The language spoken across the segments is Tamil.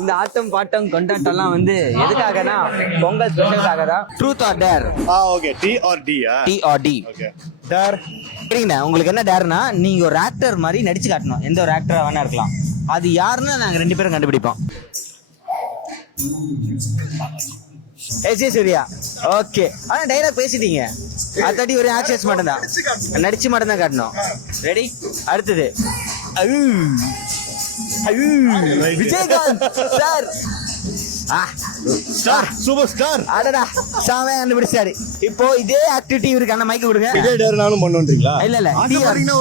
இந்த ஆட்டம் பாட்டம் கொண்டாட்டம்லாம் வந்து எதுக்காகனா பொங்கல் ஸ்பெஷலுக்காக தான். Truth or dare? Okay. T or D? T or D. Okay. Dare. சரிங்கண்ணா, உங்களுக்கு என்ன டேர்னா நீங்க ஒரு ஆக்டர் மாதிரி நடிச்சு காட்டணும். எந்த ஒரு ஆக்டரா வேணா இருக்கலாம். அது யாருன்னு நாங்க 2 பேரும் கண்டுபிடிப்போம். ஜே சூர்யா. ஓகே. ஆனா டைலாக் பேசிட்டீங்க. அத்தாடி ஒரு ஆக்சஸ் மட்டும் தான், நடிச்சு மட்டும் தான் காட்டணும். ரெடி? அடுத்தது Vijayakanth sir. Star, super star. அடடா, சாமே கண்டுபிடிச்சாரு. இப்போ இதே ஆக்டிவிட்டி இருக்கான மைக் கொடுங்க. இதே டேர்னாலும் பண்ணுன்றீங்களா? இல்ல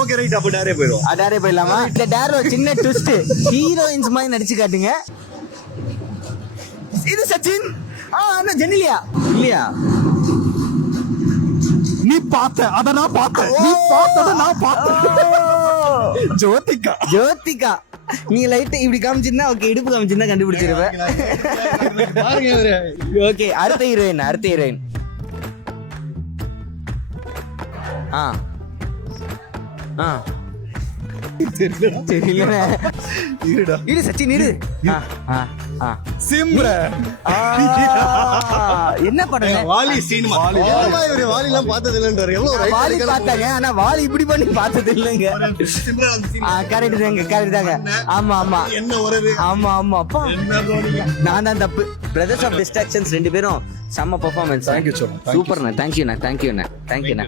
ஓகே ரைட். அப்ப டேரே போயிடும். டேரே போயிடலாமா? இந்த டேர் ஒரு சின்ன ட்விஸ்ட். ஹீரோயின்ஸ் மாதிரி நடிச்சு காட்டுங்க. இது சச்சின். ஜெனிலியா இல்லையா? நீ பார்த்த அத நான் பார்த்தேன், நீ பார்த்தத நான் பார்த்தேன். ஜோதிகா. ஜோதிகா. நீ லைட் இப்படி காமிச்சிருந்தா ஓகே, இடுப்பு காமிச்சிருந்தா கண்டுபிடிச்சிருப்பேன். பாருங்க இவரு. ஓகே, அடுத்த ஹீரோயின். தெரியல. இரு சச்சின் இரு. சிம்ரன். என்ன படம்? வாலி சீன். வாலி எல்லாம் பார்த்தது இல்லன்றாரு. எவ்வளவு வாலி பார்த்தாங்க, ஆனா வாலி இப்படி பண்ணி பார்த்தது இல்லங்க. கரெக்ட் தாங்க. ஆமா என்ன உறவு? ஆமா அப்பா, நான் தான் தப்பு. பிரதர்ஸ் ஆஃப் டிஸ்ட்ராக்ஷன்ஸ் 2 பேரும் செம்ம பெர்ஃபார்மன்ஸ். தேங்க்யூ சூப்பர்ண்ணா. தேங்க்யூண்ணா.